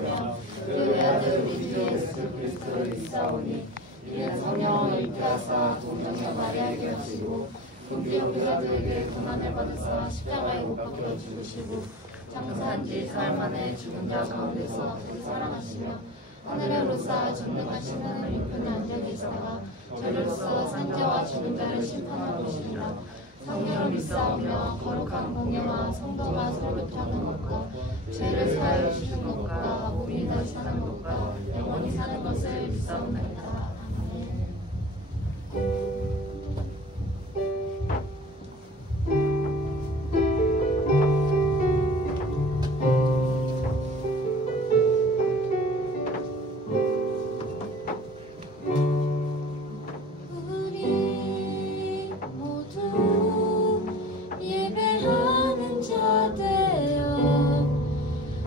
믿사오며 그 외아들 우리 주 예수 그리스도를 믿사오니 이는 성령을 잉태하사 동정녀 마리아에게 하시고 본디오 빌라도에게 고난을 받으사 십자가에 못 박혀 죽으시고 장사한 지 사흘 만에 죽은 자 가운데서 부활하시며 하늘에 오르사 전능하시는 우편에 앉아 계시다가 저리로서 산자와 죽은 자를 심판하러 오시리라. 성령을 믿사오며 거룩한 공예와 성도가 서로 피하는 것과 죄를 사하여 주시는 것과 몸이 다시 사는 것과 영원히 사는 것을 믿사옵나이다.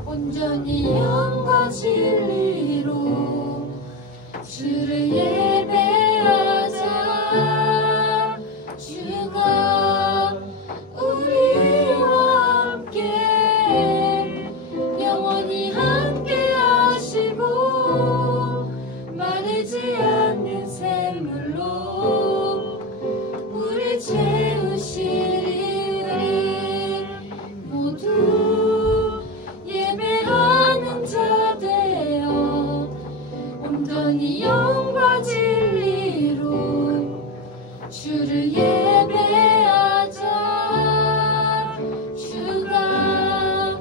온전히 영과 진리로 주를 예배하자. 주가 우리와 함께 영원히 함께 하시고 마르지 않는 샘물로 우리 채우시리니 모두 예배하는 자 되어 온전히 영과 진리로 주를 예배하자. 주가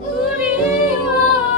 우리와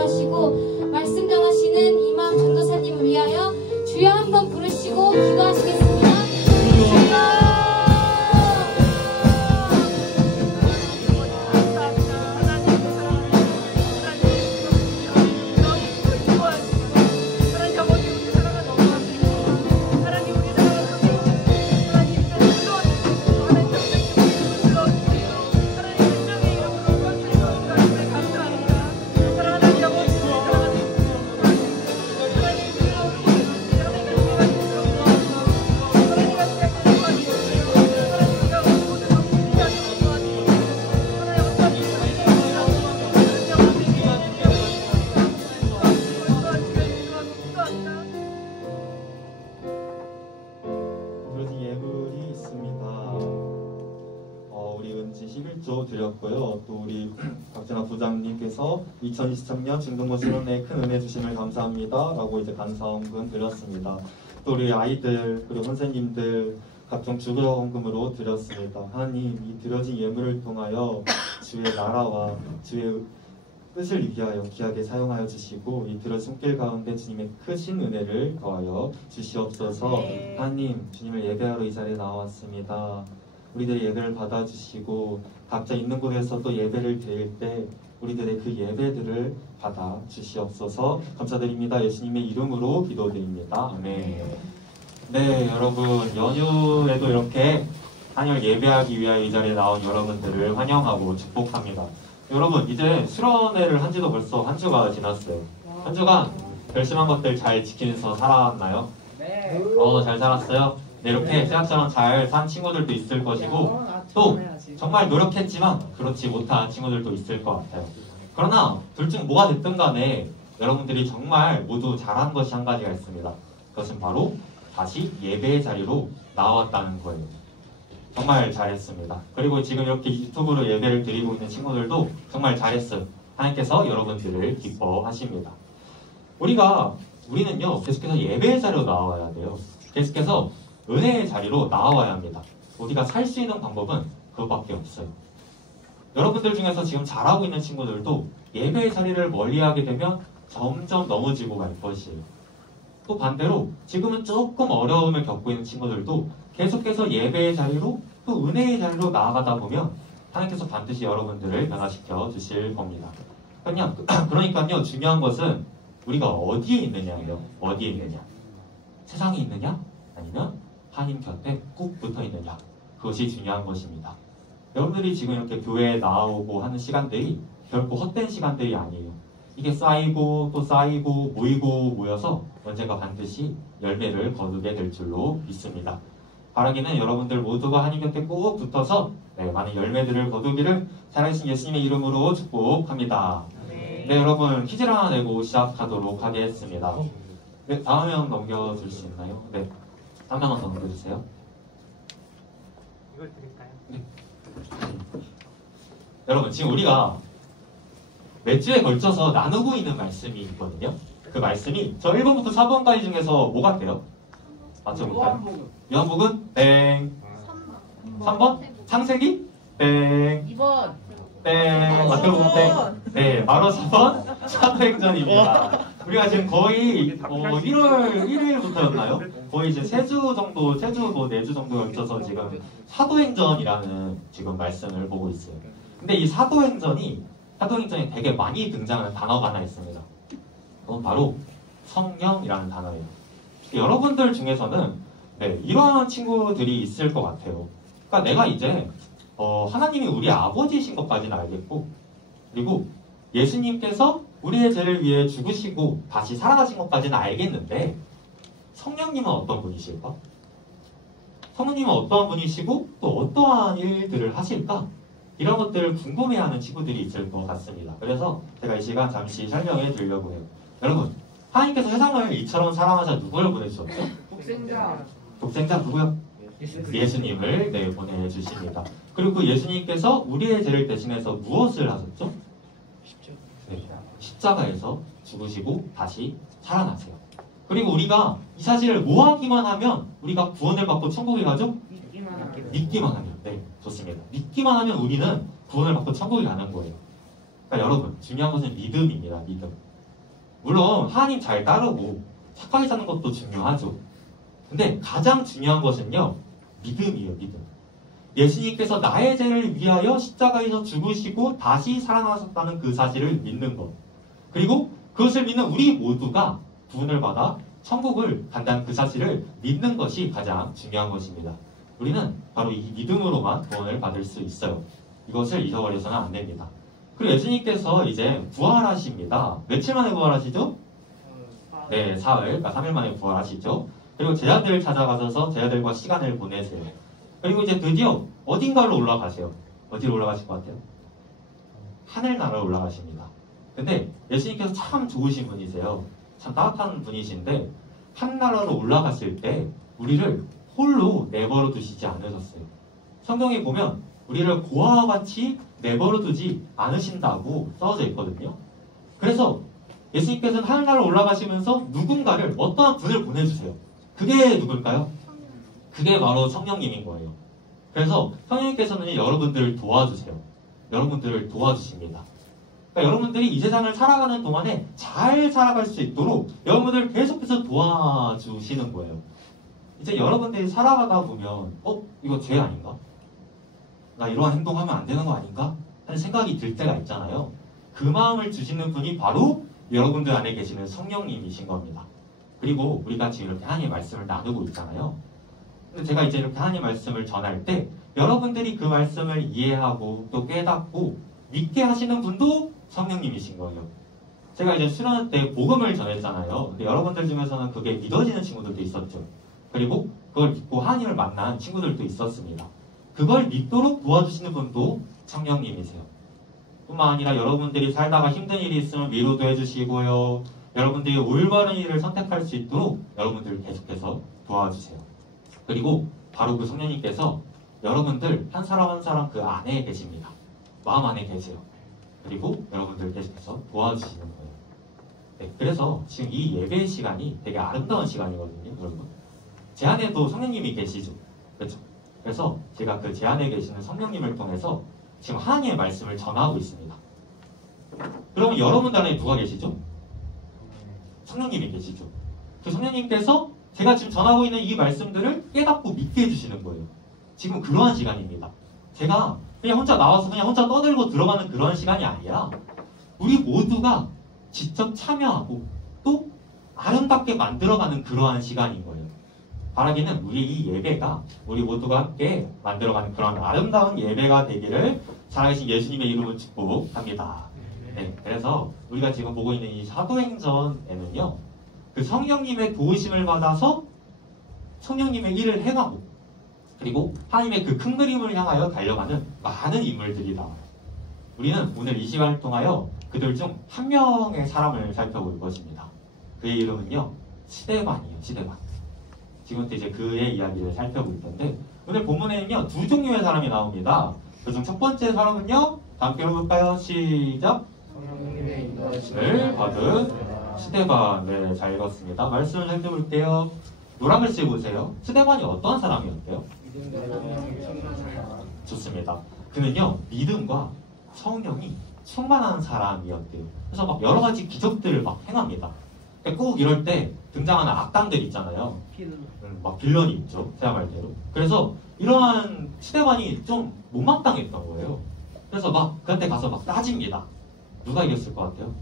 기도하시고 말씀 전하시는 이만 전도사님을 위하여 주여 한번 부르시고 기도하시겠습니다. 드렸고요. 또 우리 박진아 부장님께서 2023년 중등부 수련회에 큰 은혜 주심을 감사합니다 라고 이제 감사헌금 드렸습니다. 또 우리 아이들 그리고 선생님들 각종 주거헌금으로 드렸습니다. 하나님, 이 드려진 예물을 통하여 주의 나라와 주의 뜻을 위하여 귀하게 사용하여 주시고 이 드려진 손길 가운데 주님의 크신 은혜를 더하여 주시옵소서. 하나님, 주님을 예배하러 이 자리에 나왔습니다. 우리들의 예배를 받아주시고 각자 있는 곳에서 또 예배를 드릴 때 우리들의 그 예배들을 받아 주시옵소서. 감사드립니다. 예수님의 이름으로 기도드립니다. 아멘. 네, 여러분, 연휴에도 이렇게 한열 예배하기 위하여 이 자리에 나온 여러분들을 환영하고 축복합니다. 여러분, 이제 수련회를 한 지도 벌써 한 주가 지났어요. 한 주간 결심한 것들 잘 지키면서 살아왔나요? 네. 잘 살았어요? 네, 이렇게 제약처럼 잘 산 친구들도 있을 것이고 또 정말 노력했지만 그렇지 못한 친구들도 있을 것 같아요. 그러나 둘 중 뭐가 됐든 간에 여러분들이 정말 모두 잘한 것이 한 가지가 있습니다. 그것은 바로 다시 예배의 자리로 나왔다는 거예요. 정말 잘했습니다. 그리고 지금 이렇게 유튜브로 예배를 드리고 있는 친구들도 정말 잘했어요. 하나님께서 여러분들을 기뻐하십니다. 우리는요 계속해서 예배의 자리로 나와야 돼요. 계속해서 은혜의 자리로 나와야 합니다. 우리가 살 수 있는 방법은 그것밖에 없어요. 여러분들 중에서 지금 잘하고 있는 친구들도 예배의 자리를 멀리하게 되면 점점 넘어지고 갈 것이에요. 또 반대로 지금은 조금 어려움을 겪고 있는 친구들도 계속해서 예배의 자리로 또 은혜의 자리로 나아가다 보면 하나님께서 반드시 여러분들을 변화시켜 주실 겁니다. 그러니까요 중요한 것은 우리가 어디에 있느냐예요. 어디에 있느냐. 세상에 있느냐? 아니면 하나님 곁에 꼭 붙어 있느냐. 그것이 중요한 것입니다. 여러분들이 지금 이렇게 교회에 나오고 하는 시간들이 결코 헛된 시간들이 아니에요. 이게 쌓이고 또 쌓이고 모이고 모여서 언젠가 반드시 열매를 거두게 될 줄로 믿습니다. 바라기는 여러분들 모두가 하나님 곁에 꼭 붙어서 많은 열매들을 거두기를 살아계신 예수님의 이름으로 축복합니다. 네, 여러분 퀴즈를 하나 내고 시작하도록 하겠습니다. 네, 다음 면 넘겨줄 수 있나요? 네, 다음 면 넘겨주세요. 이걸 드릴까요? 네. 여러분 지금 우리가 몇 주에 걸쳐서 나누고 있는 말씀이 있거든요. 그 말씀이 저 1번부터 4번까지 중에서 뭐 같아요? 맞춰볼까요? 요한복음? 땡. 3번? 창세기? 땡. 2번. 땡. 마태복음 땡. 네, 바로 4번 사도행전입니다. 우리가 지금 거의 1월 1일부터였나요? 거의 이제 3주 정도, 3주 뭐 4주 정도 걸쳐서 지금 사도행전이라는 지금 말씀을 보고 있어요. 근데 이 사도행전이 되게 많이 등장하는 단어가 하나 있습니다. 그건 바로 성령이라는 단어예요. 여러분들 중에서는 이러한 친구들이 있을 것 같아요. 그러니까 내가 이제 하나님이 우리 아버지이신 것까지는 알겠고, 그리고 예수님께서 우리의 죄를 위해 죽으시고 다시 살아나신 것까지는 알겠는데 성령님은 어떤 분이실까? 성령님은 어떠한 분이시고 또 어떠한 일들을 하실까? 이런 것들을 궁금해하는 친구들이 있을 것 같습니다. 그래서 제가 이 시간 잠시 설명해 드리려고 해요. 여러분, 하나님께서 세상을 이처럼 사랑하셔 누구를 보내주셨죠? 독생자 누구요? 예수님을 보내주십니다. 그리고 그 예수님께서 우리의 죄를 대신해서 무엇을 하셨죠? 십자가에서 죽으시고 다시 살아나세요. 그리고 우리가 이 사실을 모하기만 하면 우리가 구원을 받고 천국에 가죠? 믿기만 하면. 네, 좋습니다. 믿기만 하면 우리는 구원을 받고 천국에 가는 거예요. 그러니까 여러분, 중요한 것은 믿음입니다. 믿음. 물론 하나님 잘 따르고 착하게 사는 것도 중요하죠. 근데 가장 중요한 것은요, 믿음이에요, 믿음. 예수님께서 나의 죄를 위하여 십자가에서 죽으시고 다시 살아나셨다는 그 사실을 믿는 것. 그리고 그것을 믿는 우리 모두가 구원을 받아 천국을 간다는 그 사실을 믿는 것이 가장 중요한 것입니다. 우리는 바로 이 믿음으로만 구원을 받을 수 있어요. 이것을 잊어버려서는 안 됩니다. 그리고 예수님께서 이제 부활하십니다. 며칠 만에 부활하시죠? 네, 사흘, 그러니까 3일 만에 부활하시죠. 그리고 제자들 찾아가셔서 제자들과 시간을 보내세요. 그리고 이제 드디어 어딘가로 올라가세요. 어디로 올라가실 것 같아요? 하늘나라로 올라가십니다. 근데 예수님께서 참 좋으신 분이세요. 참 따뜻한 분이신데 하늘나라로 올라갔을 때 우리를 홀로 내버려 두시지 않으셨어요. 성경에 보면 우리를 고아와 같이 내버려 두지 않으신다고 써져 있거든요. 그래서 예수님께서는 하늘나라로 올라가시면서 누군가를 어떠한 분을 보내주세요. 그게 누굴까요? 그게 바로 성령님인 거예요. 그래서 성령님께서는 여러분들을 도와주세요. 여러분들을 도와주십니다. 그러니까 여러분들이 이 세상을 살아가는 동안에 잘 살아갈 수 있도록 여러분들을 계속해서 도와주시는 거예요. 이제 여러분들이 살아가다 보면 이거 죄 아닌가? 나 이러한 행동하면 안 되는 거 아닌가? 하는 생각이 들 때가 있잖아요. 그 마음을 주시는 분이 바로 여러분들 안에 계시는 성령님이신 겁니다. 그리고 우리가 지금 이렇게 하나님의 말씀을 나누고 있잖아요. 근데 제가 이제 이렇게 하나님의 말씀을 전할 때 여러분들이 그 말씀을 이해하고 또 깨닫고 믿게 하시는 분도 성령님이신 거예요. 제가 이제 수련회 때 복음을 전했잖아요. 근데 여러분들 중에서는 그게 믿어지는 친구들도 있었죠. 그리고 그걸 믿고 하나님을 만난 친구들도 있었습니다. 그걸 믿도록 도와주시는 분도 성령님이세요. 뿐만 아니라 여러분들이 살다가 힘든 일이 있으면 위로도 해주시고요. 여러분들이 올바른 일을 선택할 수 있도록 여러분들을 계속해서 도와주세요. 그리고 바로 그 성령님께서 여러분들 한 사람 한 사람 그 안에 계십니다. 마음 안에 계세요. 그리고 여러분들 계속해서 도와주시는 거예요. 네, 그래서 지금 이 예배 시간이 되게 아름다운 시간이거든요, 여러분. 제 안에도 성령님이 계시죠. 그렇죠? 그래서 제가 그 제 안에 계시는 성령님을 통해서 지금 하나님의 말씀을 전하고 있습니다. 그러면 여러분들 안에 누가 계시죠? 성령님이 계시죠. 그 성령님께서 제가 지금 전하고 있는 이 말씀들을 깨닫고 믿게 해주시는 거예요. 지금 그러한 시간입니다. 제가 그냥 혼자 나와서 그냥 혼자 떠들고 들어가는 그런 시간이 아니라 우리 모두가 직접 참여하고 또 아름답게 만들어가는 그러한 시간인 거예요. 바라기는 우리 이 예배가 우리 모두가 함께 만들어가는 그런 아름다운 예배가 되기를 살아계신 예수님의 이름으로 축복합니다. 네, 그래서 우리가 지금 보고 있는 이 사도행전에는요, 그 성령님의 도우심을 받아서 성령님의 일을 행하고 그리고 하나님의 그 큰 그림을 향하여 달려가는 많은 인물들이 나와요. 우리는 오늘 이 시간을 통하여 그들 중 한 명의 사람을 살펴볼 것입니다. 그의 이름은요, 스데반이에요. 스데반. 지금부터 이제 그의 이야기를 살펴볼 텐데 오늘 본문에는요, 두 종류의 사람이 나옵니다. 그중 첫 번째 사람은요, 다 함께 해볼까요? 시작! 성령님을 받은 스데반. 네, 잘 읽었습니다. 말씀을 살펴볼게요. 노란 글씨 보세요. 스데반이 어떤 사람이었대요? 좋습니다. 그는요, 믿음과 성령이 충만한 사람이었대요. 그래서 막 여러 가지 기적들을 막 행합니다. 그러니까 꼭 이럴 때 등장하는 악당들 있잖아요. 막 빌런이 있죠. 제가 말대로. 그래서 이러한 스데반이 좀 못마땅했던 거예요. 그래서 막 그한테 가서 막 따집니다. 누가 이겼을 것 같아요?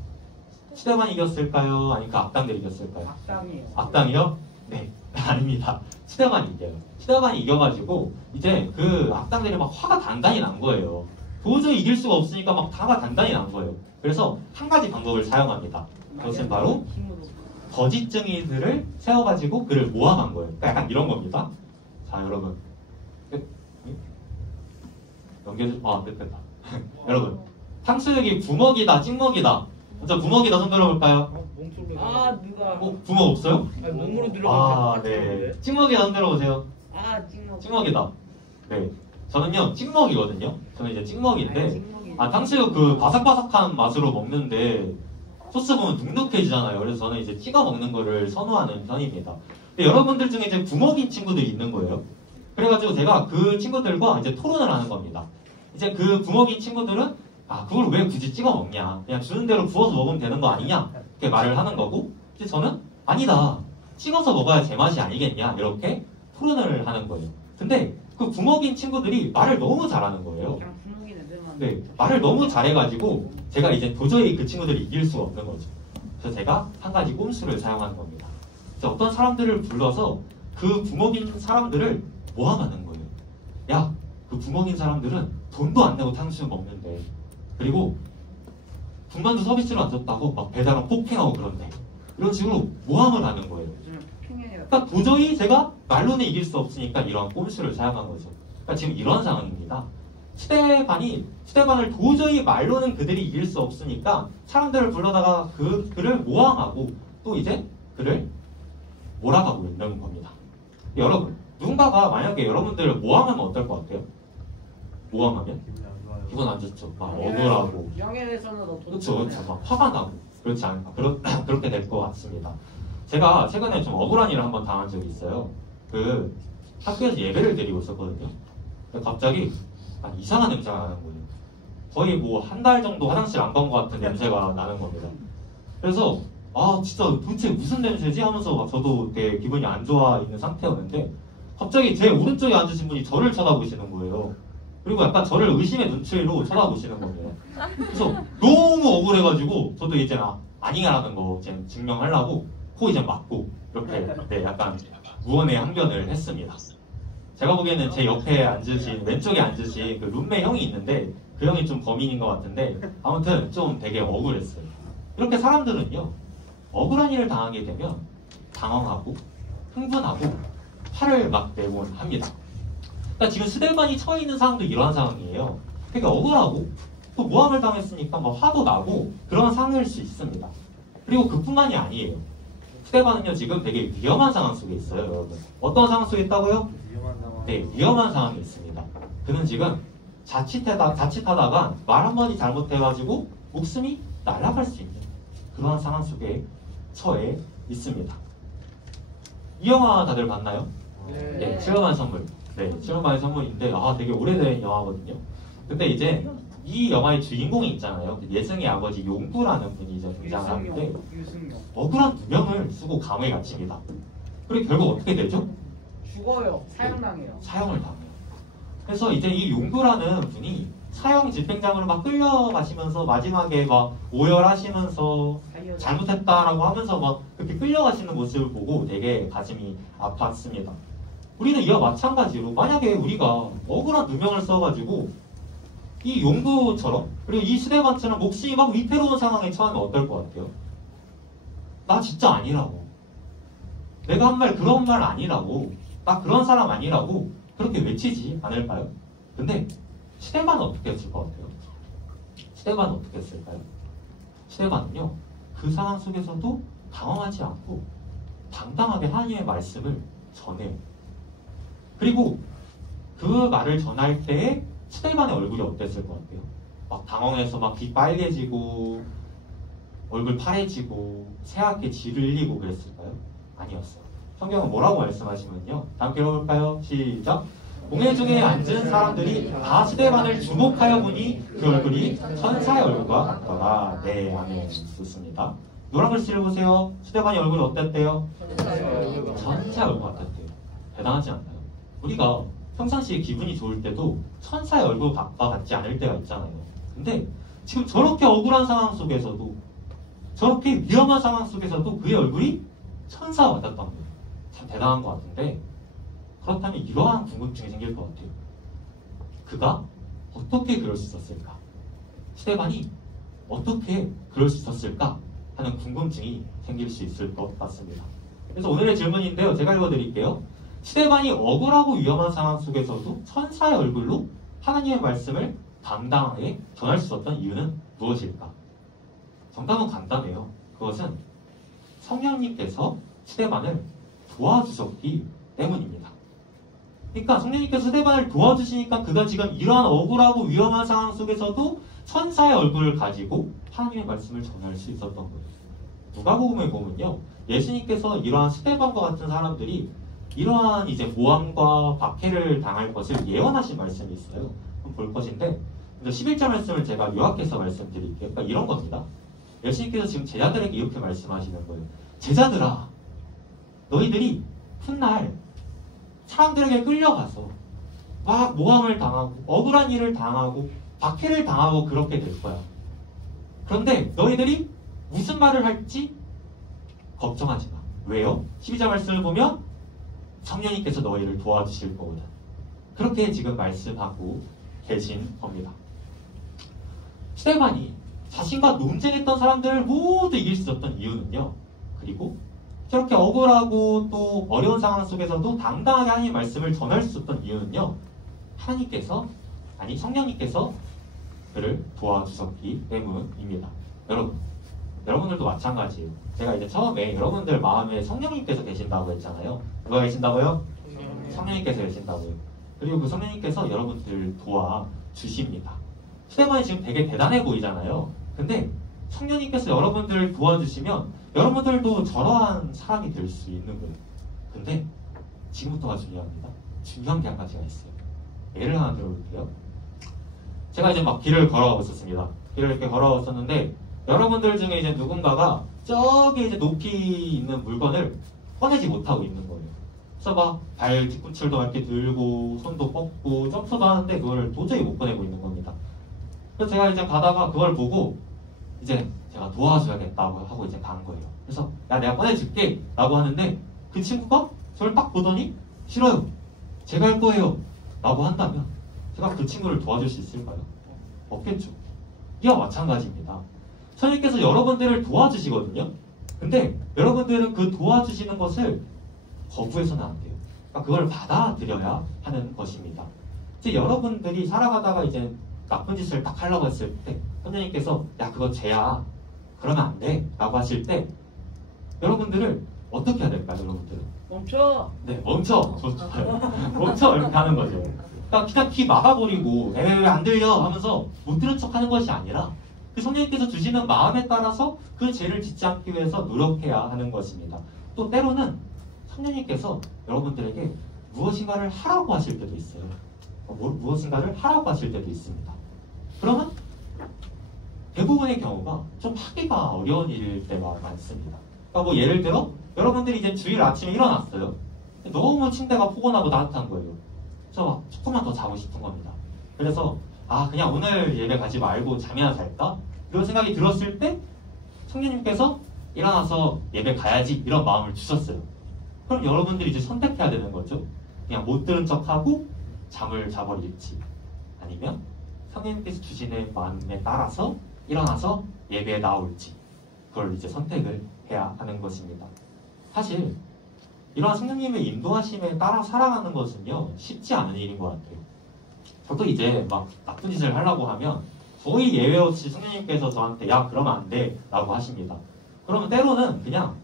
스데반이 이겼을까요? 아니면 그 악당들이 이겼을까요? 악당이요. 악당이요? 네. 아닙니다. 스데반이 이겨요. 스데반이 이겨가지고 이제 그 악당들이 막 화가 단단히 난 거예요. 도저히 이길 수가 없으니까 막 화가 단단히 난 거예요. 그래서 한 가지 방법을 사용합니다. 그것은 바로 거짓 증인들을 세워가지고 그를 모함한 거예요. 그러니까 약간 이런 겁니다. 자, 여러분. 됐다. 여러분. 탕수육이 부먹이다, 찍먹이다. 먼저 부먹이다 손 들어볼까요? 누가? 부먹 없어요? 아니, 몸으로 들어가. 네. 찍먹이다 손 들어보세요. 찍먹. 찍먹이다. 네. 저는요, 찍먹이거든요. 저는 이제 찍먹인데, 탕수육 그 바삭바삭한 맛으로 먹는데, 소스 보면 눅눅해지잖아요. 그래서 저는 이제 찍어 먹는 거를 선호하는 편입니다. 근데 여러분들 중에 이제 부먹인 친구들이 있는 거예요. 그래가지고 제가 그 친구들과 이제 토론을 하는 겁니다. 이제 그 부먹인 친구들은 그걸 왜 굳이 찍어 먹냐? 그냥 주는 대로 부어서 먹으면 되는 거 아니냐? 이렇게 말을 하는 거고, 이제 저는 아니다. 찍어서 먹어야 제맛이 아니겠냐 이렇게 토론을 하는 거예요. 근데 그 부먹인 친구들이 말을 너무 잘하는 거예요. 그냥 분홍이는 애들만. 네, 말을 너무 잘해가지고 제가 이제 도저히 그 친구들을 이길 수가 없는 거죠. 그래서 제가 한 가지 꼼수를 사용하는 겁니다. 그래서 어떤 사람들을 불러서 그 부먹인 사람들을 모함하는 거예요. 야, 그 부먹인 사람들은 돈도 안 내고 탕수육 먹는데, 그리고 군만두 서비스를 안 줬다고 막 배달원 폭행하고 그런데, 이런 식으로 모함을 하는 거예요. 요즘은 폭행해요. 그러니까 도저히 제가 말로는 이길 수 없으니까 이러한 꼼수를 사용한 거죠. 그러니까 지금 이런 상황입니다. 스테반을 도저히 말로는 그들이 이길 수 없으니까 사람들을 불러다가 그를 모함하고 또 이제 그를 몰아가고 있는 겁니다. 여러분, 누군가가 만약에 여러분들을 모함하면 어떨 것 같아요? 모함하면? 기분 안 좋죠. 막 억울하고. 명예훼손은 너 돈. 그렇죠. 막 화가 나고. 그렇지 않을까. 그렇게 될 것 같습니다. 제가 최근에 좀 억울한 일을 한번 당한 적이 있어요. 그 학교에서 예배를 드리고 있었거든요. 근데 갑자기 이상한 냄새가 나는 거예요. 거의 뭐 한 달 정도 화장실 안 간 것 같은 냄새가 나는 겁니다. 그래서 진짜 도대체 무슨 냄새지? 하면서 막 저도 되게 기분이 안 좋아 있는 상태였는데 갑자기 제 오른쪽에 앉으신 분이 저를 쳐다보시는 거예요. 그리고 약간 저를 의심의 눈초리로 쳐다보시는 겁니다. 그래서 너무 억울해가지고 저도 이제 아니라는 거 이제 증명하려고 코 이제 막고 이렇게 약간 무언의 항변을 했습니다. 제가 보기에는 제 옆에 앉으신 왼쪽에 앉으신 그 룸메 형이 있는데 그 형이 좀 범인인 것 같은데 아무튼 좀 되게 억울했어요. 이렇게 사람들은요 억울한 일을 당하게 되면 당황하고 흥분하고 화를 막 내곤 합니다. 그러니까 지금 스데반이 처해 있는 상황도 이러한 상황이에요. 되게 억울하고 또 모함을 당했으니까 막 화도 나고 그런 상황일 수 있습니다. 그리고 그뿐만이 아니에요. 스데반은요 지금 되게 위험한 상황 속에 있어요, 여러분. 어떤 상황 속에 있다고요? 위험한 상황. 네, 위험한 상황이 있습니다. 그는 지금 자칫하다가 말 한마디 잘못해가지고 목숨이 날아갈 수 있는 그러한 상황 속에 처해 있습니다. 이 영화 다들 봤나요? 네, 7월만의 선물. 네, 7월만의 선물인데 되게 오래된 영화거든요. 근데 이제 이 영화의 주인공이 있잖아요. 예승의 아버지 용구라는 분이 이제 등장을 하는데 유승용. 억울한 누명을 쓰고 감옥에 갇힙니다. 그리고 결국 어떻게 되죠? 죽어요. 사형당해요. 사형을 당해요. 그래서 이제 이 용구라는 분이 사형 집행장으로 막 끌려가시면서 마지막에 막 오열하시면서 잘못했다라고 하면서 막 그렇게 끌려가시는 모습을 보고 되게 가슴이 아팠습니다. 우리는 이와 마찬가지로 만약에 우리가 억울한 누명을 써가지고 이 용구처럼 그리고 이 스데반처럼 목숨이 막 위태로운 상황에 처하면 어떨 것 같아요? 나 진짜 아니라고. 내가 한 말 그런 말 아니라고. 나 그런 사람 아니라고 그렇게 외치지 않을까요? 근데 스데반은 어떻게 했을 것 같아요? 스데반은 어떻게 했을까요? 스데반은요 그 상황 속에서도 당황하지 않고 당당하게 하나님의 말씀을 전해요. 그리고 그 말을 전할 때에 스데반의 얼굴이 어땠을 것 같아요? 막 당황해서 막 귀 빨개지고 얼굴 파래지고 새하얗게 지를 흘리고 그랬을까요? 아니었어요. 성경은 뭐라고 말씀하시면요. 다음 읽어볼까요? 시작. 공회 중에 앉은 사람들이 다 스데반을 주목하여 보니 그 얼굴이 천사의 얼굴과 같더라. 네, 아멘. 좋습니다. 노란 글씨를 보세요. 스데반의 얼굴이 어땠대요? 천사의 얼굴 같았대요. 대단하지 않나요? 우리가 평상시에 기분이 좋을 때도 천사의 얼굴과 같지 않을 때가 있잖아요. 근데 지금 저렇게 억울한 상황 속에서도 저렇게 위험한 상황 속에서도 그의 얼굴이 천사와 같았던 거예요. 참 대단한 것 같은데 그렇다면 이러한 궁금증이 생길 것 같아요. 그가 어떻게 그럴 수 있었을까? 스데반이 어떻게 그럴 수 있었을까? 하는 궁금증이 생길 수 있을 것 같습니다. 그래서 오늘의 질문인데요. 제가 읽어드릴게요. 스데반이 억울하고 위험한 상황 속에서도 천사의 얼굴로 하나님의 말씀을 당당하게 전할 수 있었던 이유는 무엇일까? 정답은 간단해요. 그것은 성령님께서 스데반을 도와주셨기 때문입니다. 그러니까 성령님께서 스데반을 도와주시니까 그가 지금 이러한 억울하고 위험한 상황 속에서도 천사의 얼굴을 가지고 하나님의 말씀을 전할 수 있었던 거예요. 누가복음에 보면요. 예수님께서 이러한 스데반과 같은 사람들이 이러한 이제 모함과 박해를 당할 것을 예언하신 말씀이 있어요. 볼 것인데 11절 말씀을 제가 요약해서 말씀드릴게요. 그러니까 이런 겁니다. 예수님께서 지금 제자들에게 이렇게 말씀하시는 거예요. 제자들아, 너희들이 훗날 사람들에게 끌려가서 막 모함을 당하고 억울한 일을 당하고 박해를 당하고 그렇게 될 거야. 그런데 너희들이 무슨 말을 할지 걱정하지 마. 왜요? 12절 말씀을 보면 성령님께서 너희를 도와주실 거거든. 그렇게 지금 말씀하고 계신 겁니다. 스데반이 자신과 논쟁했던 사람들을 모두 이길 수 있었던 이유는요. 그리고 저렇게 억울하고 또 어려운 상황 속에서도 당당하게 하나님의 말씀을 전할 수 있었던 이유는요. 하나님께서, 아니 성령님께서 그를 도와주셨기 때문입니다. 여러분들도 마찬가지예요. 제가 이제 처음에 여러분들 마음에 성령님께서 계신다고 했잖아요. 누가 계신다고요? 성령님께서 계신다고요. 그리고 그 성령님께서 여러분들 도와주십니다. 스데반이 지금 되게 대단해 보이잖아요. 근데 성령님께서 여러분들을 도와주시면 여러분들도 저러한 사람이 될 수 있는 거예요. 근데 지금부터가 중요합니다. 중요한 게 한 가지가 있어요. 예를 하나 들어볼게요. 제가 이제 막 길을 걸어가고 있었습니다. 길을 이렇게 걸어가고 있었는데 여러분들 중에 이제 누군가가 저기 이제 높이 있는 물건을 꺼내지 못하고 있는 거예요. 그래서 막 발 뒤꿈치도 이렇게 들고 손도 뻗고 점프도 하는데 그걸 도저히 못 꺼내고 있는 겁니다. 그래서 제가 이제 가다가 그걸 보고 이제 제가 도와줘야겠다고 하고 이제 간 거예요. 그래서 야 내가 꺼내줄게 라고 하는데 그 친구가 저를 딱 보더니 싫어요. 제가 할 거예요 라고 한다면 제가 그 친구를 도와줄 수 있을까요? 없겠죠. 이와 마찬가지입니다. 성령님께서 여러분들을 도와주시거든요. 근데 여러분들은 그 도와주시는 것을 거부해서는 안 돼요. 그러니까 그걸 받아들여야 하는 것입니다. 이제 여러분들이 살아가다가 이제 나쁜 짓을 딱 하려고 했을 때 성령님께서 야 그거 죄야 그러면 안 돼 라고 하실 때 여러분들을 어떻게 해야 될까요? 여러분들은 멈춰. 네 멈춰 멈춰 이렇게 하는 거죠. 그러니까 그냥 귀 막아버리고 왜 안 들려 하면서 못 들은 척 하는 것이 아니라 그 성령님께서 주시는 마음에 따라서 그 죄를 짓지 않기 위해서 노력해야 하는 것입니다. 또 때로는 성령님께서 여러분들에게 무엇인가를 하라고 하실 때도 있어요. 무엇인가를 하라고 하실 때도 있습니다. 그러면 대부분의 경우가 좀 하기가 어려운 일일 때가 많습니다. 그러니까 뭐 예를 들어 여러분들이 이제 주일 아침에 일어났어요. 너무 침대가 포근하고 따뜻한 거예요. 그래서 막 조금만 더 자고 싶은 겁니다. 그래서 아 그냥 오늘 예배 가지 말고 잠이나 잘까? 이런 생각이 들었을 때 성령님께서 일어나서 예배 가야지 이런 마음을 주셨어요. 그럼 여러분들이 이제 선택해야 되는 거죠. 그냥 못 들은 척하고 잠을 자버릴지 아니면 성령님께서 주시는 마음에 따라서 일어나서 예배에 나올지 그걸 이제 선택을 해야 하는 것입니다. 사실 이러한 성령님의 인도하심에 따라 살아가는 것은요 쉽지 않은 일인 것 같아요. 저도 이제 막 나쁜 짓을 하려고 하면 거의 예외 없이 성령님께서 저한테 야 그러면 안 돼 라고 하십니다. 그러면 때로는 그냥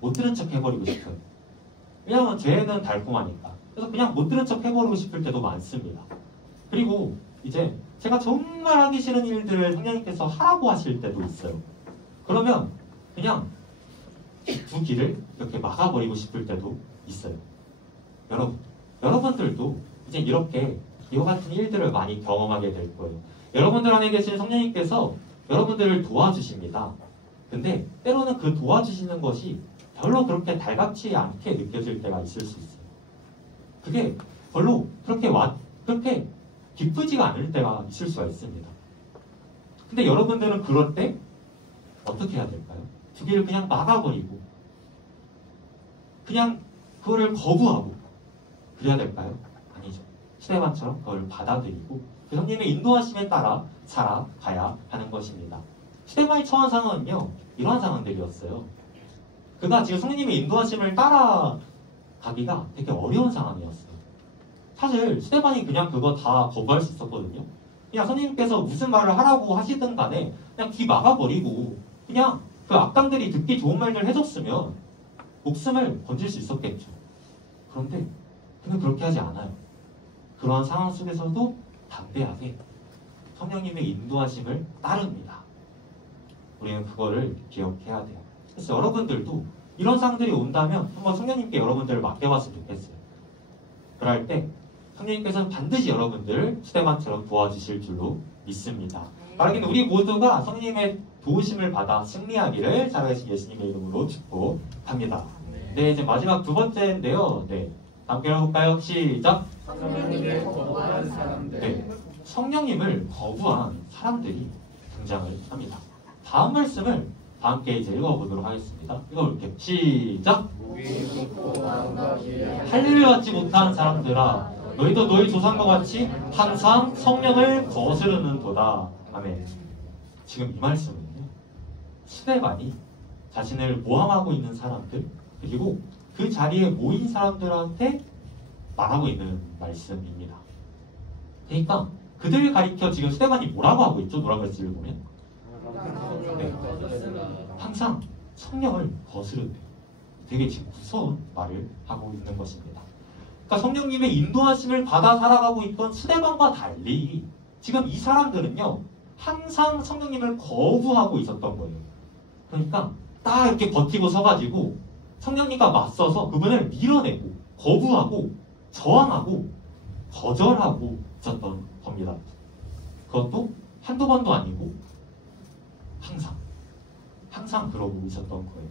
못 들은 척 해버리고 싶어요. 왜냐하면 죄는 달콤하니까. 그래서 그냥 못 들은 척 해버리고 싶을 때도 많습니다. 그리고 이제 제가 정말 하기 싫은 일들을 성령님께서 하라고 하실 때도 있어요. 그러면 그냥 두 귀를 이렇게 막아버리고 싶을 때도 있어요. 여러분들도 이제 이렇게 이와 같은 일들을 많이 경험하게 될 거예요. 여러분들 안에 계신 성령님께서 여러분들을 도와주십니다. 근데 때로는 그 도와주시는 것이 별로 그렇게 달갑지 않게 느껴질 때가 있을 수 있어요. 그게 별로 그렇게 기쁘지가 않을 때가 있을 수가 있습니다. 근데 여러분들은 그럴 때 어떻게 해야 될까요? 두 개를 그냥 막아버리고 그냥 그거를 거부하고 그래야 될까요? 아니죠. 스데반처럼 그걸 받아들이고 그 성령님의 인도하심에 따라 살아가야 하는 것입니다. 스데반이 처한 상황은요 이러한 상황들이었어요. 그가 지금 성령님의 인도하심을 따라가기가 되게 어려운 상황이었어요. 사실 스데반이 그냥 그거 다 거부할 수 있었거든요. 그냥 성령님께서 무슨 말을 하라고 하시든 간에 그냥 귀 막아버리고 그냥 그 악당들이 듣기 좋은 말들 해줬으면 목숨을 건질 수 있었겠죠. 그런데 그는 그렇게 하지 않아요. 그러한 상황 속에서도 담대하게 성령님의 인도하심을 따릅니다. 우리는 그거를 기억해야 돼요. 그래서 여러분들도 이런 상황들이 온다면 한번 성령님께 여러분들을 맡겨봤으면 좋겠어요. 그럴 때 성령님께서는 반드시 여러분들을 스데반처럼 도와주실 줄로 믿습니다. 바라기는 우리 모두가 성령님의 도우심을 받아 승리하기를 살아계신 예수님의 이름으로 축복합니다. 네, 이제 마지막 두 번째인데요. 네, 함께 해볼까요? 시작! 성령님을 거부한 사람들. 네, 성령님을 거부한 사람들이 등장을 합니다. 다음 말씀을 다 함께 이제 읽어보도록 하겠습니다. 읽어볼게요. 시작! 할례를 받지 못한 사람들아, 너희도 너희 조상과 같이 항상 성령을 거스르는도다. 아멘. 지금 이 말씀은요, 스데반이 자신을 모함하고 있는 사람들, 그리고 그 자리에 모인 사람들한테 말하고 있는 말씀입니다. 그러니까 그들을 가리켜 지금 스데반이 뭐라고 하고 있죠? 뭐라고 했을지 보면 네. 항상 성령을 거스른대. 되게 지금 무서운 말을 하고 있는 것입니다. 그러니까 성령님의 인도하심을 받아 살아가고 있던 스데반과 달리 지금 이 사람들은요, 항상 성령님을 거부하고 있었던 거예요. 그러니까 딱 이렇게 버티고 서가지고 성령님과 맞서서 그분을 밀어내고 거부하고 저항하고 거절하고 있었던 겁니다. 그것도 한두 번도 아니고 항상 그러고 있었던 거예요.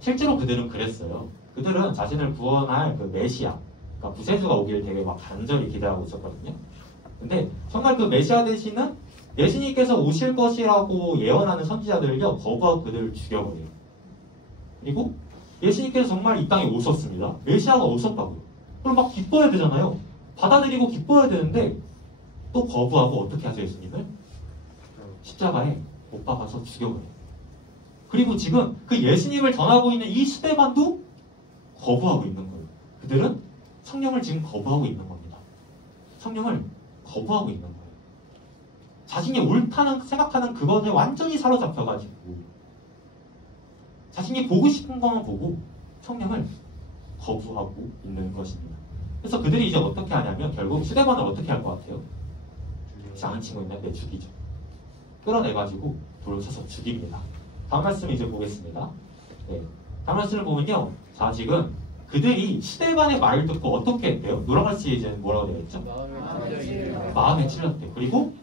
실제로 그들은 그랬어요. 그들은 자신을 구원할 그 메시아, 그러니까 구세주가 오길 되게 막 간절히 기대하고 있었거든요. 근데 정말 그 메시아 대신은 예수님께서 오실 것이라고 예언하는 선지자들을요, 거부하고 그들을 죽여버려요. 그리고 예수님께서 정말 이 땅에 오셨습니다. 메시아가 오셨다고요. 그럼 막 기뻐해야 되잖아요. 받아들이고 기뻐해야 되는데 또 거부하고 어떻게 하죠, 예수님을? 십자가에 못 박아서 죽여버려요. 그리고 지금 그 예수님을 전하고 있는 이 스데반도 거부하고 있는 거예요. 그들은 성령을 지금 거부하고 있는 겁니다. 성령을 거부하고 있는 거예요. 자신이 옳다는 생각하는 그것에 완전히 사로잡혀가지고 자신이 보고 싶은 것만 보고 성령을 거부하고 있는 것입니다. 그래서 그들이 이제 어떻게 하냐면 결국 스데반을 어떻게 할 것 같아요? 아는 친구 있는데 죽이죠. 끌어내가지고 돌을 쳐서 죽입니다. 다음 말씀 이제 보겠습니다. 네. 다음 말씀을 보면요. 자, 지금 그들이 스데반의 말을 듣고 어떻게 했대요? 노랑같이 이제 뭐라고 되어 있죠? 마음에 찔렸대요. 그리고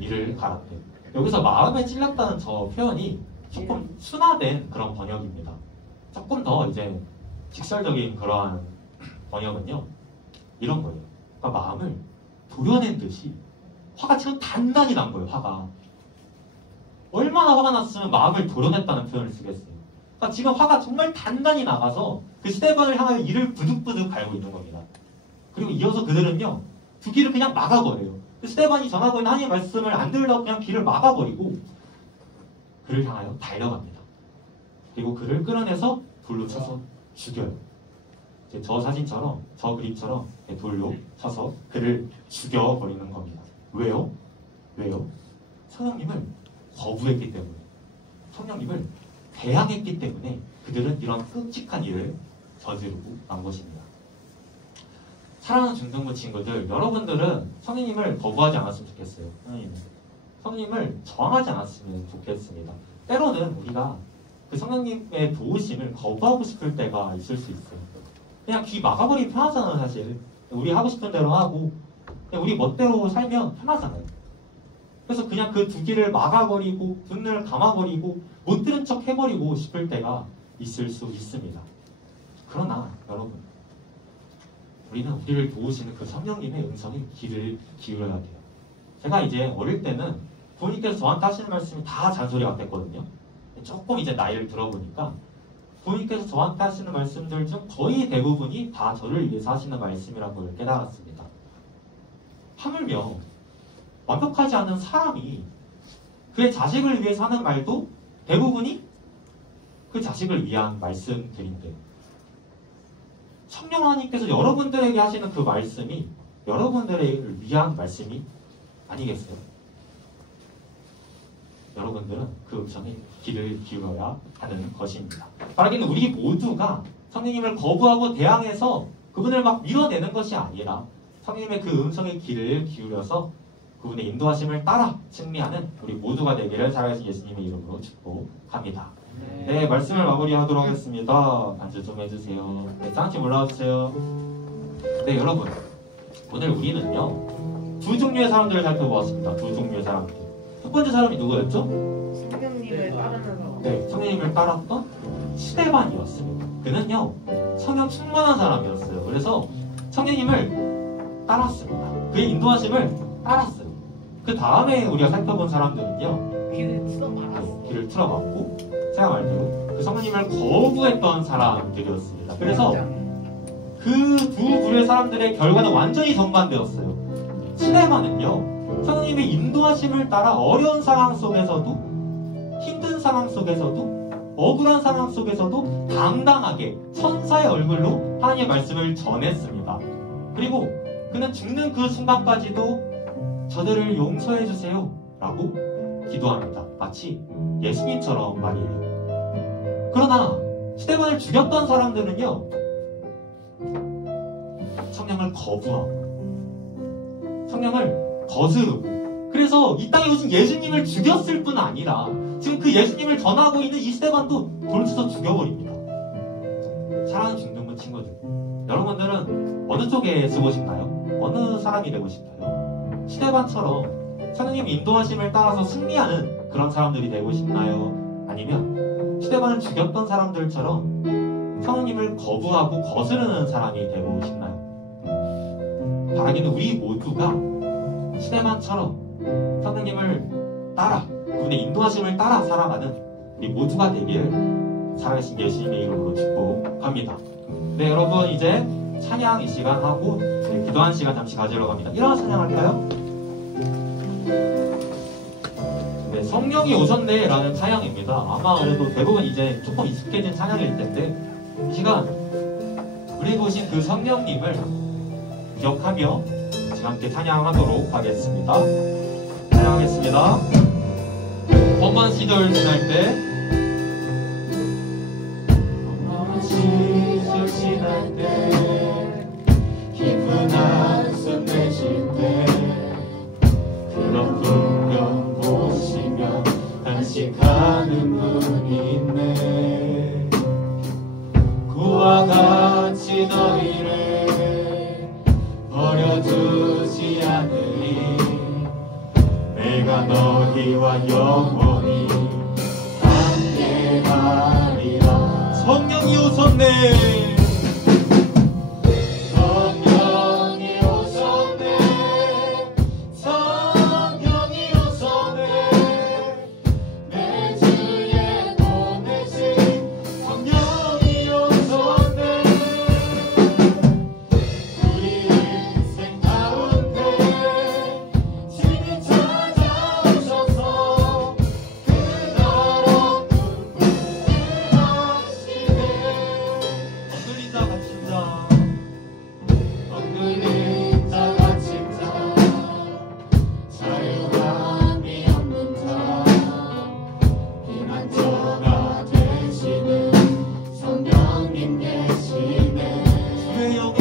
이를 갈았대요. 여기서 마음에 찔렸다는 저 표현이 조금 순화된 그런 번역입니다. 조금 더 이제 직설적인 그러한 번역은요, 이런 거예요. 그러니까 마음을 도려낸 듯이 화가 지금 단단히 난 거예요. 화가 얼마나 화가 났으면 마음을 도려냈다는 표현을 쓰겠어요. 그러니까 지금 화가 정말 단단히 나가서 그 스데반을 향하여 이를 부득부득 갈고 있는 겁니다. 그리고 이어서 그들은요, 두 길을 그냥 막아버려요. 스데반이 전하고 있는 하나님의 말씀을 안 들으려고 그냥 길을 막아버리고 그를 향하여 달려갑니다. 그리고 그를 끌어내서 돌로 쳐서 죽여요. 이제 저 사진처럼, 저 그림처럼 돌로 쳐서 그를 죽여버리는 겁니다. 왜요? 성령님을 거부했기 때문에, 성령님을 대항했기 때문에 그들은 이런 끔찍한 일을 저지르고 난 것입니다. 사랑하는 중등부 친구들, 여러분들은 성령님을 거부하지 않았으면 좋겠어요. 성령님을 저항하지 않았으면 좋겠습니다. 때로는 우리가 그 성령님의 도우심을 거부하고 싶을 때가 있을 수 있어요. 그냥 귀 막아버리면 편하잖아요, 사실. 우리 하고 싶은 대로 하고 그냥 우리 멋대로 살면 편하잖아요. 그래서 그냥 그 두 귀를 막아버리고 눈을 감아버리고 못 들은 척 해버리고 싶을 때가 있을 수 있습니다. 그러나 여러분, 우리는 우리를 도우시는 그 성령님의 음성에 귀를 기울여야 돼요. 제가 이제 어릴 때는 부모님께서 저한테 하시는 말씀이 다 잔소리 같았거든요. 조금 이제 나이를 들어보니까 부모님께서 저한테 하시는 말씀들 중 거의 대부분이 다 저를 위해서 하시는 말씀이라는 걸 깨달았습니다. 하물며 완벽하지 않은 사람이 그의 자식을 위해서 하는 말도 대부분이 그 자식을 위한 말씀들인데, 성령 하나님께서 여러분들에게 하시는 그 말씀이 여러분들을 위한 말씀이 아니겠어요? 여러분들은 그 음성에 귀를 기울여야 하는 것입니다. 바라기는 우리 모두가 성령님을 거부하고 대항해서 그분을 막 밀어내는 것이 아니라 성령님의 그 음성에 귀를 기울여서 그분의 인도하심을 따라 승리하는 우리 모두가 되기를 살아계신 예수님의 이름으로 축복합니다. 네, 말씀을 마무리하도록 하겠습니다. 앉아 좀 해주세요. 네, 짱팀 올라와주세요. 네, 여러분, 오늘 우리는요, 두 종류의 사람들을 살펴보았습니다. 두 종류의 사람들. 첫 번째 사람이 누구였죠? 성령님을 따르는 사람. 네, 성령님을 따랐던 스데반이었습니다. 그는요, 성령 충만한 사람이었어요. 그래서 성령님을 따랐습니다. 그의 인도하심을 따랐어요. 그 다음에 우리가 살펴본 사람들은요, 귀를 틀어막고 제가 말대로 그 성령님을 거부했던 사람들이었습니다. 그래서 그 두 부류의 사람들의 결과는 완전히 정반대였어요. 스데반은요, 성령님의 인도하심을 따라 어려운 상황 속에서도, 힘든 상황 속에서도, 억울한 상황 속에서도 당당하게 천사의 얼굴로 하나님의 말씀을 전했습니다. 그리고 그는 죽는 그 순간까지도 저들을 용서해 주세요 라고 기도합니다. 마치 예수님처럼 말이에요. 그러나 스데반을 죽였던 사람들은요, 성령을 거부하고 성령을 거스르고, 그래서 이 땅에 오신 예수님을 죽였을 뿐 아니라 지금 그 예수님을 전하고 있는 이 스데반도 돌쳐서 죽여버립니다. 사랑하는 중등부 친구들, 여러분들은 어느 쪽에 쓰고 싶나요? 어느 사람이 되고 싶나요? 스데반처럼 성령님 인도하심을 따라서 승리하는 그런 사람들이 되고 싶나요? 아니면 스데반을 죽였던 사람들처럼 성령님을 거부하고 거스르는 사람이 되고 싶나요? 바라기는 우리 모두가 스데반처럼 성령님을 따라, 그분의 인도하심을 따라 살아가는 우리 모두가 되길 살아계신 예수님의 이름으로 축복합니다. 네, 여러분, 이제 찬양 이 시간 하고 기도하는 시간 잠시 가지러 갑니다. 일어나 찬양할까요? 네, 성령이 오셨네 라는 찬양입니다. 아마 그래도 대부분 이제 조금 익숙해진 찬양일 텐데, 이 시간 우리 보신 그 성령님을 기억하며 함께 찬양하도록 하겠습니다. 찬양하겠습니다. 험한 시절 지날 때, 험한 시절 지날 때, 깊은 한숨 내쉴 때, 그런 풍경 보시며 간직하는 분이 있네. 그와 같이 너희를 버려두지 않으리. 내가 너희와 영원히 함께하리라. 성령이 오셨네. 성령이 오셨네. 성령이 오셨네. 내 주에 보내신 성령이 오셨네. 우리 인생 가운데 친히 찾아오셔서 그날은 눈물을 하시네. 흔들리자 갇힌 자, 엉들린 자 갇힌 자, 자유함이 없는 자, 피난처가 되시는 성령님 계시네. 주의 영이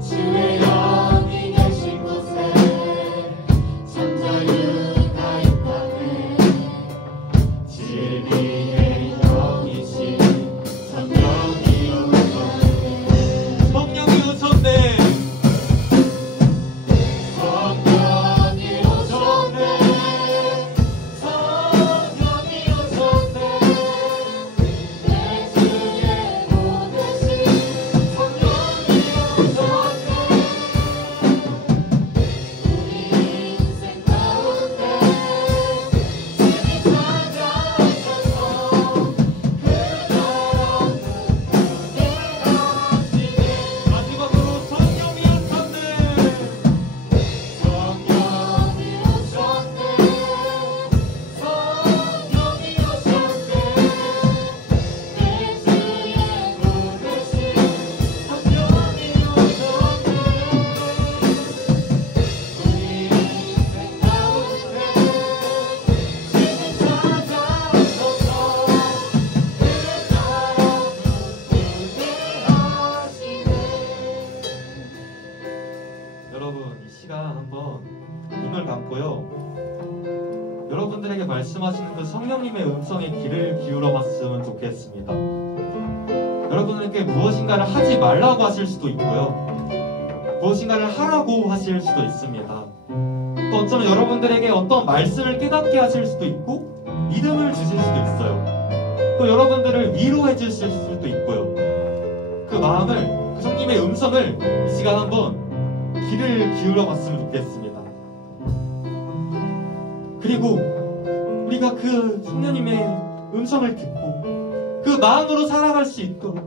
주의 영이 계신 곳에 참 자유가 있다네. 진리의 영이신 성령이 오셨네. 성령이 오셨네. 성령이 오셨네. 성령이 오셨네. 내 주에 보내신 성령이 오셨네. 우리 인생 가운데 친히 찾아오셔서 그날은 눈물을 하시네. 마지막으로 성령이 오셨네. 성령이 오셨네. 성령이 오셨네. 내 주에 보내신 성령이 오셨네. 우리 인생 가운데 친히 찾아오셔서 그날은 눈물을 하시네. 여러분, 이 시간 한번 눈을 감고요, 여러분들에게 말씀하시는 그 성령님의 음성에 귀를 기울여 봤으면 좋겠습니다. 여러분에게 무엇인가를 하지 말라고 하실 수도 있고요, 무엇인가를 하라고 하실 수도 있습니다. 또 어쩌면 여러분들에게 어떤 말씀을 깨닫게 하실 수도 있고 믿음을 주실 수도 있어요. 또 여러분들을 위로해 주실 수도 있고요. 그 마음을, 그 성님의 음성을 이 시간 한번 귀를 기울여 봤으면 좋겠습니다. 그리고 우리가 그 성령님의 음성을 듣고 그 마음으로 살아갈 수 있도록,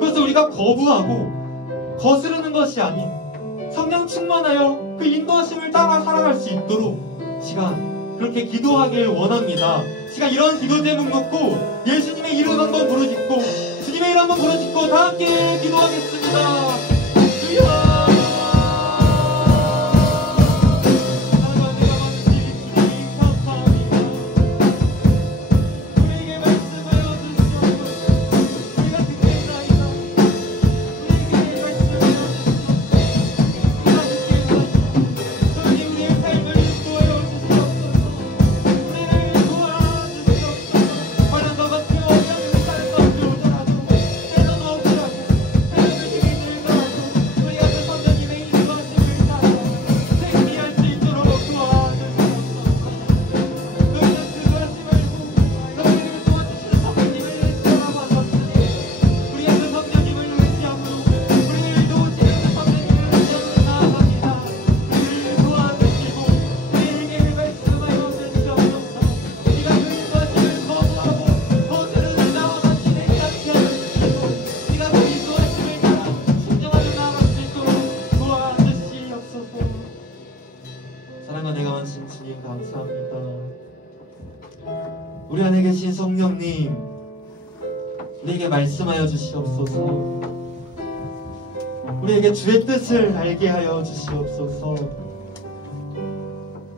그것을 우리가 거부하고 거스르는 것이 아닌 성령 충만하여 그 인도하심을 따라 살아갈 수 있도록 시간 그렇게 기도하길 원합니다. 시간 이런 기도 제목 놓고 예수님의 이름 한번 부르짖고 주님의 이름 한번 부르짖고 다 함께 기도하겠습니다. 주여! 우리 안에 계신 성령님, 우리에게 말씀하여 주시옵소서. 우리에게 주의 뜻을 알게 하여 주시옵소서.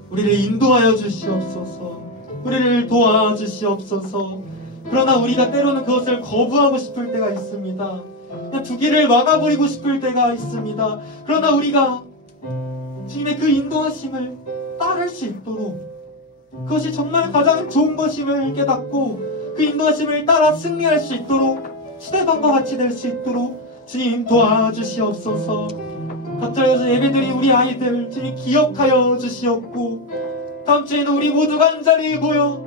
우리를 인도하여 주시옵소서. 우리를 도와주시옵소서. 그러나 우리가 때로는 그것을 거부하고 싶을 때가 있습니다. 그냥 두 길을 막아버리고 싶을 때가 있습니다. 그러나 우리가 주님의 그 인도하심을 따를 수 있도록, 그것이 정말 가장 좋은 것임을 깨닫고 그 인도하심을 따라 승리할 수 있도록, 시대방과 같이 될 수 있도록 주님 도와주시옵소서. 각자에서 예배드린 우리 아이들 주님 기억하여 주시옵고, 다음 주에는 우리 모두가 한자리에 모여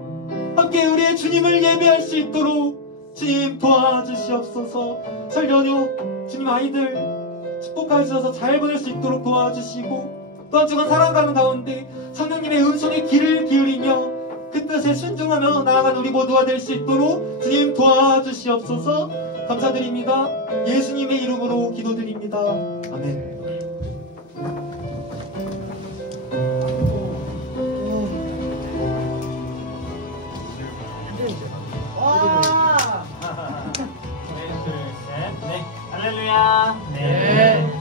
함께 우리의 주님을 예배할 수 있도록 주님 도와주시옵소서. 설 연휴 주님 아이들 축복하여 주셔서 잘 보낼 수 있도록 도와주시고, 또 한 주간 살아가는 가운데 성령님의 음성에 귀를 기울이며 그 뜻에 순종하며 나아가는 우리 모두가 될 수 있도록 주님 도와주시옵소서. 감사드립니다. 예수님의 이름으로 기도드립니다. 아멘. 할렐루야. 네.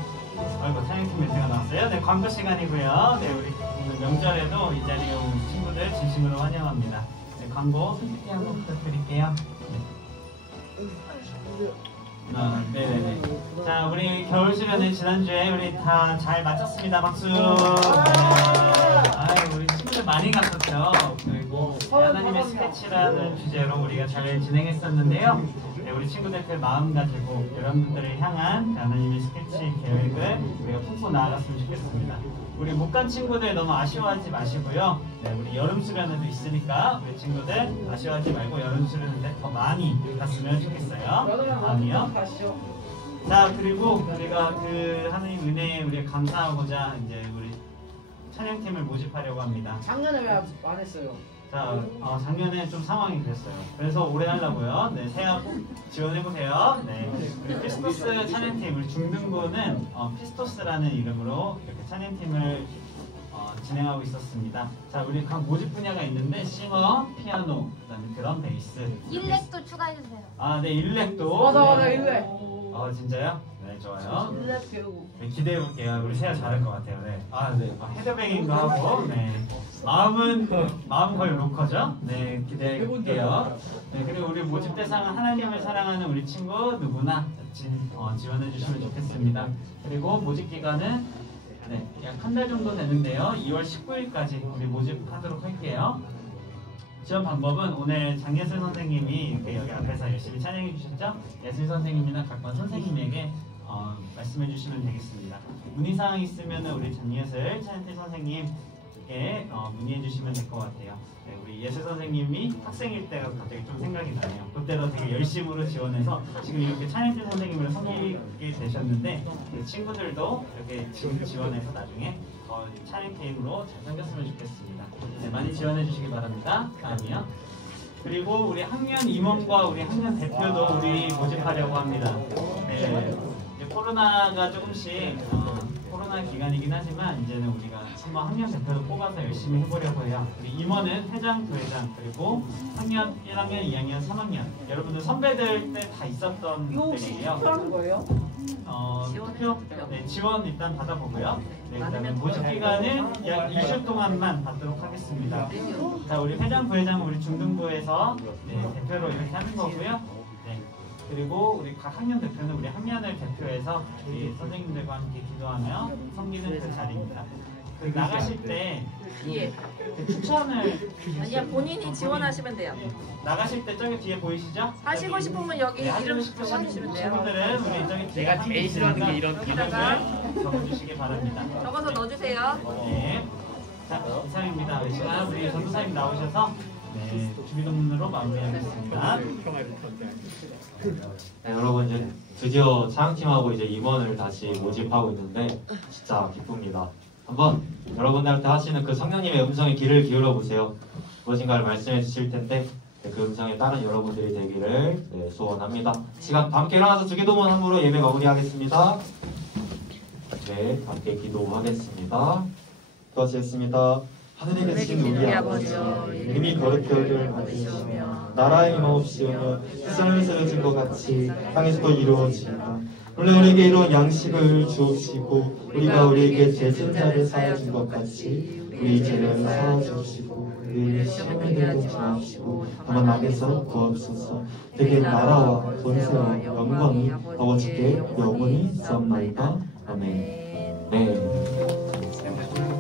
아이고, 찬양팀 멘트가 나왔어요. 네, 광고 시간이고요. 네, 우리 오늘 명절에도 이 자리에 온 친구들 진심으로 환영합니다. 네, 광고 솔직히 한번 부탁드릴게요. 네. 네네네. 자, 우리 겨울 수련회 지난주에 우리 다 잘 마쳤습니다. 박수. 네. 아유, 우리 친구들 많이 갔었죠. 그리고 하나님의 스케치라는 주제로 우리가 잘 진행했었는데요. 네, 우리 친구들 그 마음 가지고 여러분들을 향한 하나님의 스케치 계획을 우리가 품고 나아갔으면 좋겠습니다. 우리 못 간 친구들 너무 아쉬워하지 마시고요. 네, 우리 여름 수련회도 있으니까 우리 친구들 아쉬워하지 말고 여름 수련회 더 많이 갔으면 좋겠어요. 다음이요. 자, 그리고 우리가 그 하나님 은혜에 우리가 감사하고자 이제 우리 찬양팀을 모집하려고 합니다. 작년에 왜 안 했어요? 자, 작년에 좀 상황이 그랬어요. 그래서 올해 하려고요. 네, 새해 지원해보세요. 네, 우리 피스토스 찬양팀, 우리 중등부는 피스토스라는 이름으로 이렇게 찬양팀을 진행하고 있었습니다. 자, 우리 각 모집 분야가 있는데 싱어, 피아노, 그다음에 드럼, 베이스. 일렉도 추가해주세요. 아, 네, 일렉도. 맞아, 네. 일렉. 진짜요? 네, 좋아요. 일렉 배우고. 네, 기대해볼게요. 우리 새해 잘할 것 같아요. 네. 네. 헤드뱅잉도 하고, 네. 마음은 거의 로커죠? 네, 기대해볼게요. 네, 그리고 우리 모집 대상은 하나님을 사랑하는 우리 친구 누구나 지원해주시면 좋겠습니다. 그리고 모집 기간은 네, 약 한 달 정도 되는데요. 2월 19일까지 우리 모집하도록 할게요. 지원 방법은 오늘 장예슬 선생님이 이렇게 여기 앞에서 열심히 찬양해 주셨죠? 예슬 선생님이나 각반 선생님에게 말씀해 주시면 되겠습니다. 문의사항 있으면 우리 장예슬 찬양팀 선생님 게 문의해 주시면 될 것 같아요. 네, 우리 예술 선생님이 학생일 때가 갑자기 좀 생각이 나네요. 그때도 되게 열심으로 지원해서 지금 이렇게 차영진 선생님을 섬기게 되셨는데 그 친구들도 이렇게 지원해서 나중에 차영팀으로 잘 섬겼으면 좋겠습니다. 네, 많이 지원해 주시기 바랍니다. 다음이요. 그리고 우리 학년 임원과 우리 학년 대표도 우리 모집하려고 합니다. 네, 이제 코로나가 조금씩 코로나 기간이긴 하지만 이제는 우리가 한번 학년 대표도 뽑아서 열심히 해보려고 해요. 우리 임원은 회장, 부회장, 그리고 학년 1학년, 2학년, 3학년 여러분들 선배들 때 다 있었던 이거 혹시 때예요. 투표하는 거예요? 투표 네, 지원 일단 받아보고요. 네, 그다음에 모집 기간은 약 2주 동안만 받도록 하겠습니다. 자, 우리 회장, 부회장은 우리 중등부에서 네, 대표로 이렇게 하는 거고요. 네. 그리고 우리 각 학년 대표는 우리 학년을 대표해서 우리 선생님들과 함께 기도하며 섬기는 그 자리입니다. 그 나가실 때 예. 그 추천을 아니야, 본인이 지원하시면 돼요. 나가실 때 저기 뒤에 보이시죠? 하시고 싶으면 여기 네, 이름 하시고 적어주시면 돼요. 친구들은 우리 저기 뒤에 내가 제일 싫어하는 게 이런 여기다가 적어주시기 바랍니다. 적어서 넣어주세요. 네. 자, 이상입니다. 이 시간 우리 전도사님 나오셔서 네, 주기도문으로 마무리하겠습니다. 네, 여러분 이제 드디어 차양팀하고 이제 임원을 다시 모집하고 있는데 진짜 기쁩니다. 한번 여러분들한테 하시는 그 성령님의 음성에 귀를 기울여 보세요. 무엇인가를 말씀해 주실 텐데 네, 그 음성에 따른 여러분들이 되기를 네, 소원합니다. 시간 함께 일어나서 주기도문 함으로 예배 마무리하겠습니다. 네, 함께 기도하겠습니다. 기도하시겠습니다. 하늘에 계신 우리 아버지여, 이름이 거룩히 여김을 받으시며 나라의 임하옵시오며 세상을 세워진 것 같이 땅에서도 이루어지이다. 오늘 우리에게 이런 양식을 주옵시고 우리가 우리에게 죄진 자를 사하준 것 같이 우리 죄를 사하주옵시고 우리를 시험에 들게 하시옵시고 다만 악에서 구하옵소서. 되게 나라와 권세와 영광이 아버지께 영원히 있사옵나이다. 아멘. 네.